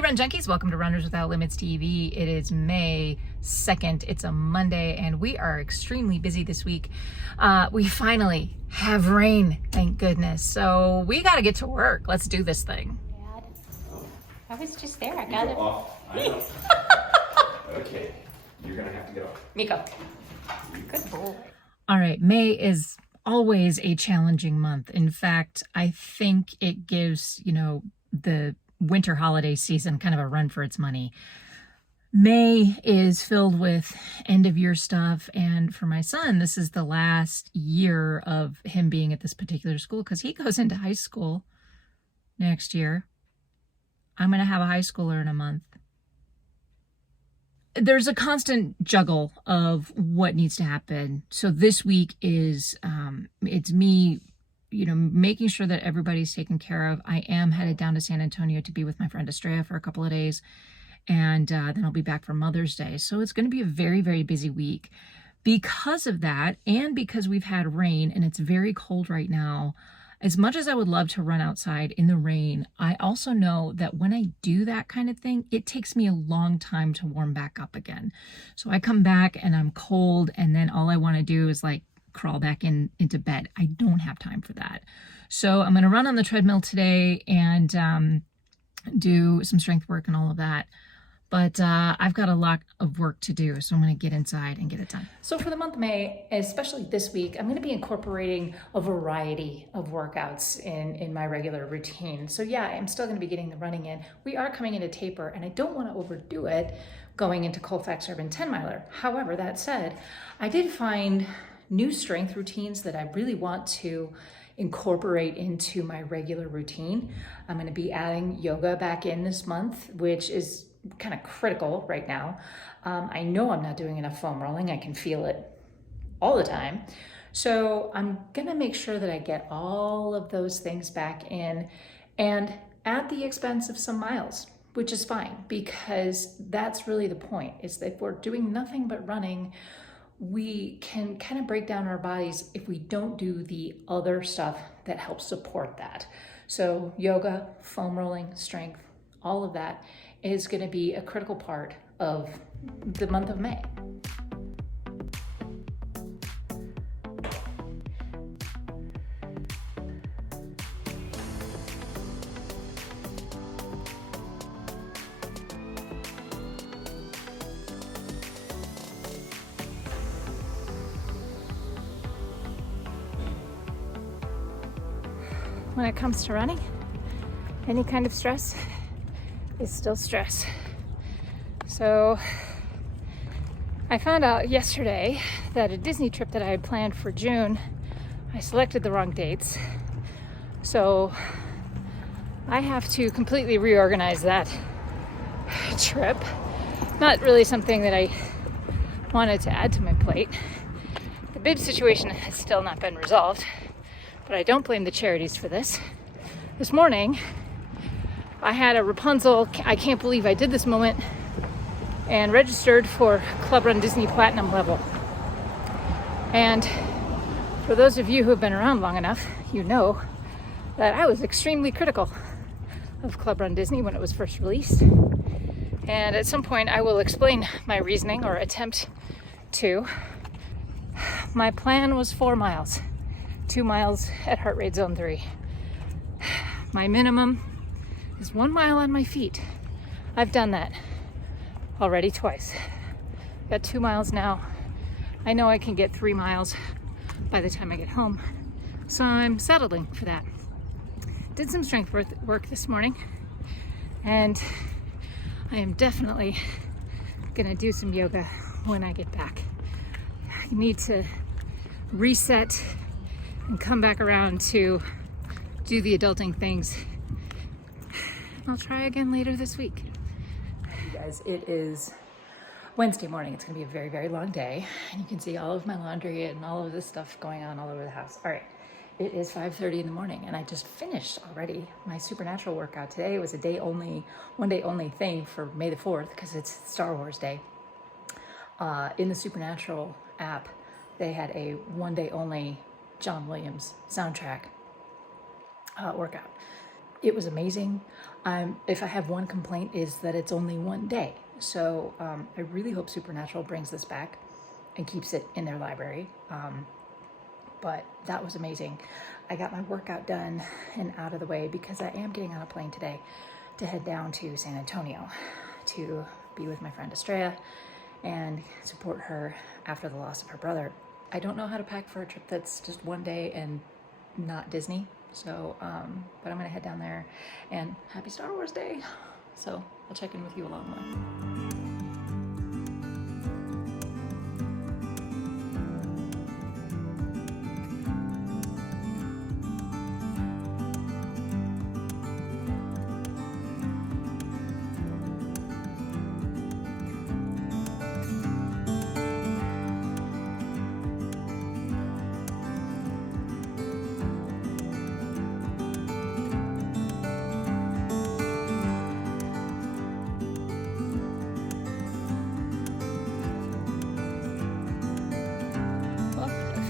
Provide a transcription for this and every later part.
Hey Run Junkies, welcome to Runners Without Limits TV. It is May 2nd, it's a Monday, and we are extremely busy this week. We finally have rain, thank goodness. So we gotta get to work. Let's do this thing. Dad, I was just there, I got it. Off. I know. Okay, you're gonna have to get off. Miko. Good boy. All right, May is always a challenging month. In fact, I think it gives, the winter holiday season kind of a run for its money. May is filled with end of year stuff, and for my son, this is the last year of him being at this particular school because he goes into high school next year. I'm going to have a high schooler in a month. There's a constant juggle of what needs to happen. So this week is it's me making sure that everybody's taken care of. I am headed down to San Antonio to be with my friend Estrella for a couple of days. And then I'll be back for Mother's Day. So it's going to be a very, very busy week. Because of that, and because we've had rain and it's very cold right now, as much as I would love to run outside in the rain, I also know that when I do that kind of thing, it takes me a long time to warm back up again. So I come back and I'm cold, and then all I want to do is crawl back into bed. I don't have time for that. So I'm going to run on the treadmill today and do some strength work and all of that. But I've got a lot of work to do, so I'm going to get inside and get it done. So for the month of May, especially this week, I'm going to be incorporating a variety of workouts in my regular routine. So yeah, I'm still going to be getting the running in. We are coming into taper, and I don't want to overdo it going into Colfax Urban 10 miler. However, that said, I did find new strength routines that I really want to incorporate into my regular routine. I'm going to be adding yoga back in this month, which is kind of critical right now. I know I'm not doing enough foam rolling. I can feel it all the time. So I'm going to make sure that I get all of those things back in, and at the expense of some miles, which is fine, because that's really the point, is that if we're doing nothing but running, we can kind of break down our bodies if we don't do the other stuff that helps support that. So yoga, foam rolling, strength, all of that is going to be a critical part of the month of May. When it comes to running, any kind of stress is still stress. So I found out yesterday that a Disney trip that I had planned for June, I selected the wrong dates. So I have to completely reorganize that trip. Not really something that I wanted to add to my plate. The bib situation has still not been resolved, but I don't blame the charities for this. This morning, I had a Rapunzel, I can't believe I did this moment, and registered for Club Run Disney Platinum level. And for those of you who have been around long enough, you know that I was extremely critical of Club Run Disney when it was first released. And at some point I will explain my reasoning, or attempt to. My plan was 4 miles. 2 miles at heart rate zone 3. My minimum is 1 mile on my feet. I've done that already twice. Got 2 miles now. I know I can get 3 miles by the time I get home, so I'm settling for that. Did some strength work this morning, and I am definitely gonna do some yoga when I get back. I need to reset and come back around to do the adulting things. I'll try again later this week. You guys, it is Wednesday morning. It's gonna be a very, very long day, and you can see all of my laundry and all of this stuff going on all over the house. All right, it is 5:30 in the morning, and I just finished already my Supernatural workout. Today was a one day only thing for May the 4th, because it's Star Wars Day. In the Supernatural app, they had a one day only John Williams soundtrack workout. It was amazing. If I have one complaint, is that it's only one day. So I really hope Supernatural brings this back and keeps it in their library. But that was amazing. I got my workout done and out of the way because I am getting on a plane today to head down to San Antonio to be with my friend Estrella and support her after the loss of her brother. I don't know how to pack for a trip that's just one day and not Disney. So, but I'm gonna head down there, and happy Star Wars Day. So I'll check in with you along the way.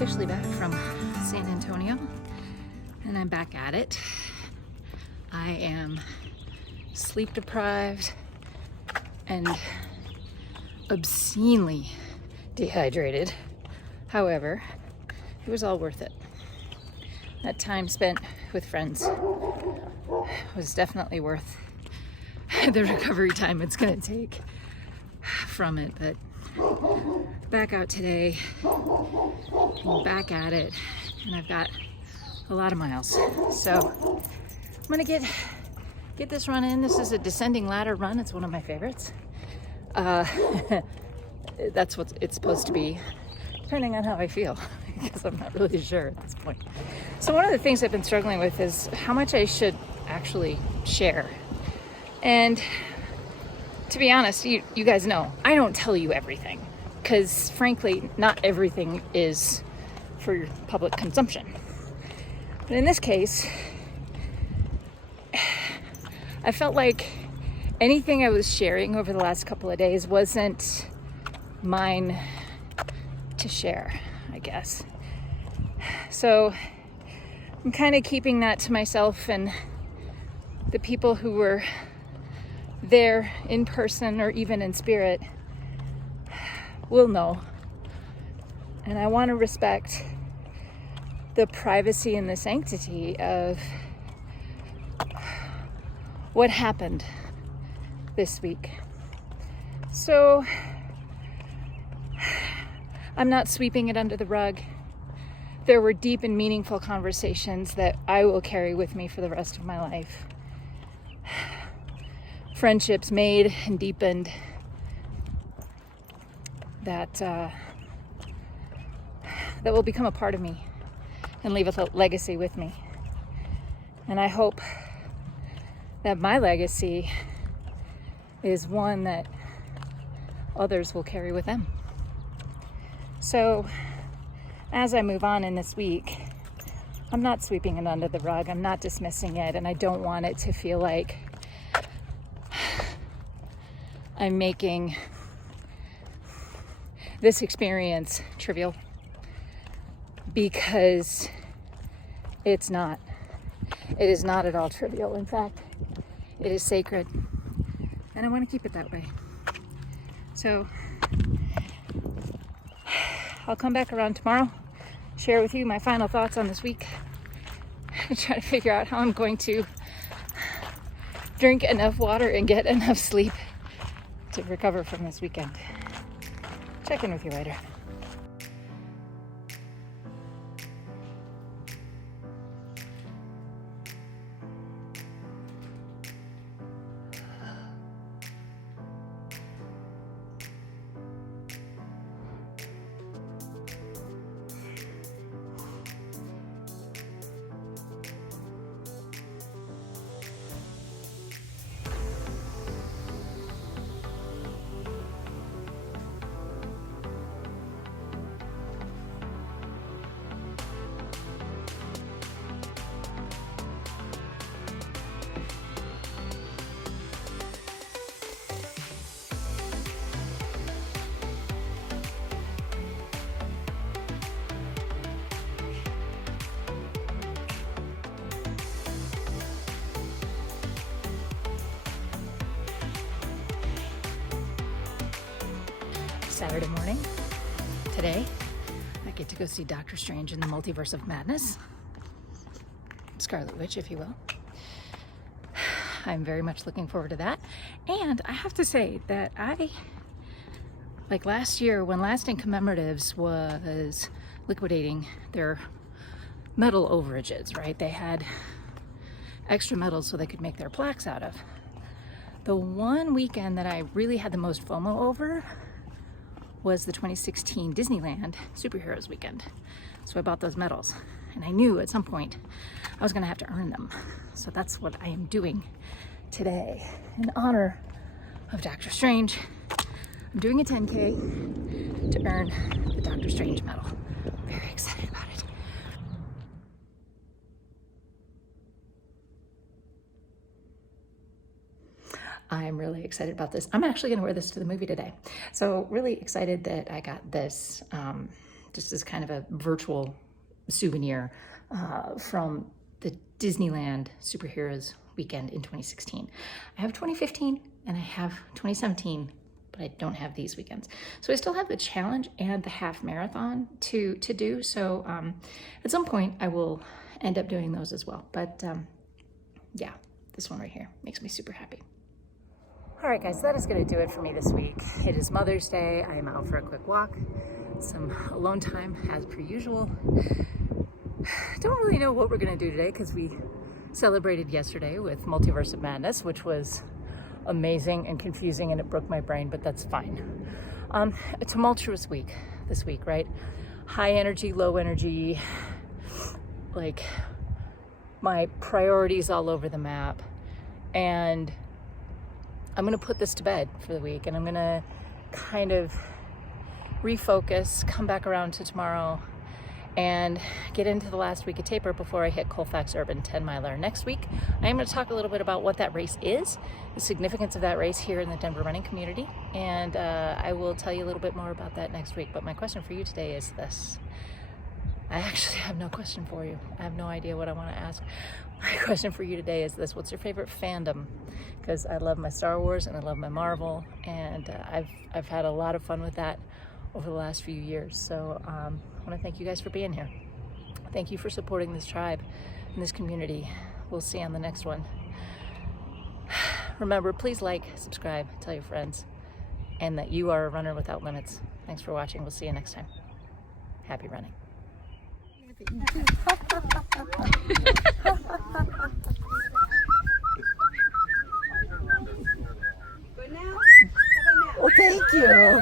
Officially back from San Antonio, and I'm back at it. I am sleep deprived and obscenely dehydrated. However, it was all worth it. That time spent with friends was definitely worth the recovery time it's gonna take from it. But back out today, back at it, and I've got a lot of miles. So I'm gonna get this run in. This is a descending ladder run. It's one of my favorites. That's what it's supposed to be, depending on how I feel, because I'm not really sure at this point. So one of the things I've been struggling with is how much I should actually share. And to be honest, you guys know, I don't tell you everything, because frankly, not everything is for public consumption. But in this case, I felt like anything I was sharing over the last couple of days wasn't mine to share, I guess. So I'm kind of keeping that to myself, and the people who were there in person or even in spirit will know. And I want to respect the privacy and the sanctity of what happened this week. So I'm not sweeping it under the rug. There were deep and meaningful conversations that I will carry with me for the rest of my life. Friendships made and deepened that will become a part of me and leave a legacy with me. And I hope that my legacy is one that others will carry with them. So as I move on in this week, I'm not sweeping it under the rug. I'm not dismissing it, and I don't want it to feel like I'm making this experience trivial, because it's not. It is not at all trivial. In fact, it is sacred, and I want to keep it that way. So I'll come back around tomorrow, share with you my final thoughts on this week, and try to figure out how I'm going to drink enough water and get enough sleep to recover from this weekend. Check in with you later. Saturday morning. Today, I get to go see Doctor Strange in the Multiverse of Madness. Scarlet Witch, if you will. I'm very much looking forward to that. And I have to say that like last year when Lasting Commemoratives was liquidating their metal overages, right? They had extra metals so they could make their plaques out of. The one weekend that I really had the most FOMO over was the 2016 Disneyland Superheroes weekend. So I bought those medals, and I knew at some point I was gonna have to earn them. So that's what I am doing today in honor of Doctor Strange. I'm doing a 10K to earn the Doctor Strange medal. I'm very excited about it. I'm really excited about this. I'm actually gonna wear this to the movie today. So really excited that I got this just as kind of a virtual souvenir from the Disneyland Superheroes weekend in 2016. I have 2015 and I have 2017, but I don't have these weekends. So I still have the challenge and the half marathon to do. So at some point I will end up doing those as well. But yeah, this one right here makes me super happy. All right, guys, that is going to do it for me this week. It is Mother's Day. I am out for a quick walk, some alone time as per usual. Don't really know what we're going to do today because we celebrated yesterday with Multiverse of Madness, which was amazing and confusing, and it broke my brain, but that's fine. A tumultuous week this week, right? High energy, low energy, like my priorities all over the map, and I'm gonna put this to bed for the week, and I'm gonna kind of refocus, come back around to tomorrow, and get into the last week of taper before I hit Colfax Urban 10 miler. Next week, I am gonna talk a little bit about what that race is, the significance of that race here in the Denver running community, and I will tell you a little bit more about that next week. But my question for you today is this. I actually have no question for you. I have no idea what I want to ask. My question for you today is this. What's your favorite fandom? Because I love my Star Wars and I love my Marvel, and I've had a lot of fun with that over the last few years. So I want to thank you guys for being here. Thank you for supporting this tribe and this community. We'll see you on the next one. Remember, please like, subscribe, tell your friends, and that you are a runner without limits. Thanks for watching. We'll see you next time. Happy running. Well, thank you.